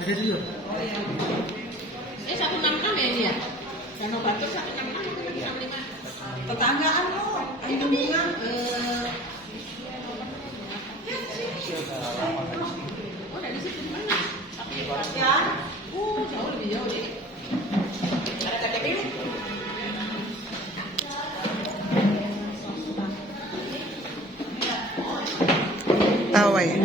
Ada dulu. 166 ya ini ya? Dan obat 166 itu lagi 65. Tetanggaan lo, ayo bunga. Oh, dari situ di mana? Ya, Jauh lebih jauh deh. ada KTP lu? Tahu ya,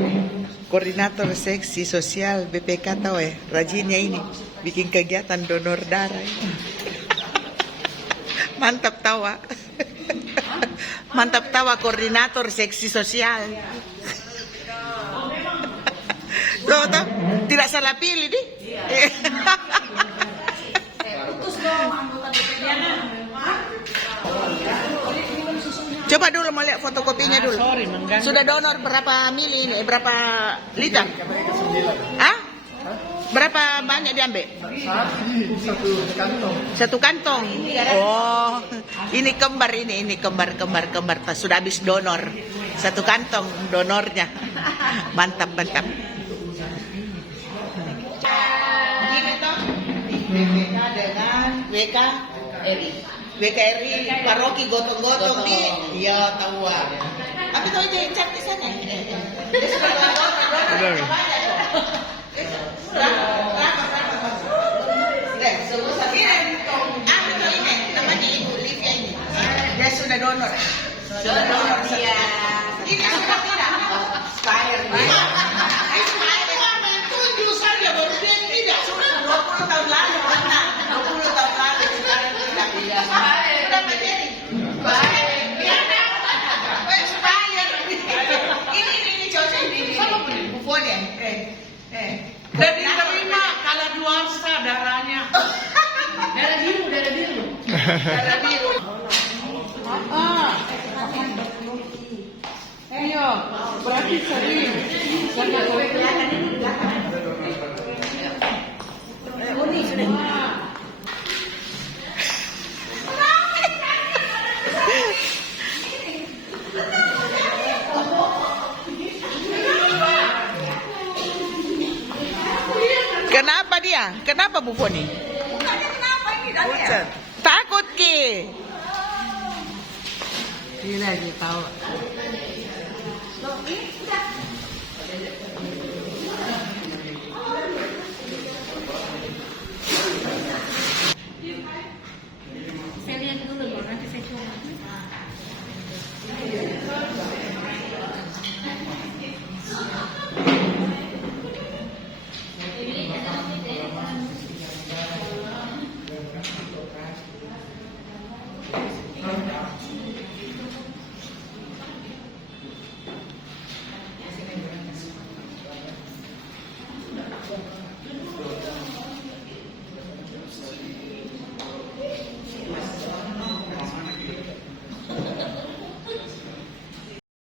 koordinator seksi sosial BPK tahu ya, rajinnya ini bikin kegiatan donor darah. Mantap tawa. Mantap tawa koordinator seksi sosial. Tuh, tidak salah pilih di. Putus dong anggota DPD. Coba dulu mau lihat fotokopinya dulu. Sudah donor berapa mili ini? Berapa liter? Ah? Berapa banyak diambil? Satu kantong. Satu kantong. Oh, ini kembar ini kembar. Sudah habis donor. Satu kantong donornya. Mantap. Ini toh BPK dengan WKRI paroki gotong-gotong di iya tahu. Tapi kau jadi cat di sana. Dia sudah donor banyak tuh. Dia sudah donor. Dia. Ini sudah tidak. Expired. Expired. Tujuh saja baru dia tidak. Sudah 20 tahun lalu. 20 tahun lalu sekarang tidak. Sudah menjadi. Ini cocok ini. Buffon ya. Dan diterima kadaluarsa darahnya. Darah biru. Darah biru. Iya, berarti sering. Kenapa dia? Kenapa Buffon ini? Bukannya kenapa ini tadi ya? Takut ki. Ini lagi tahu.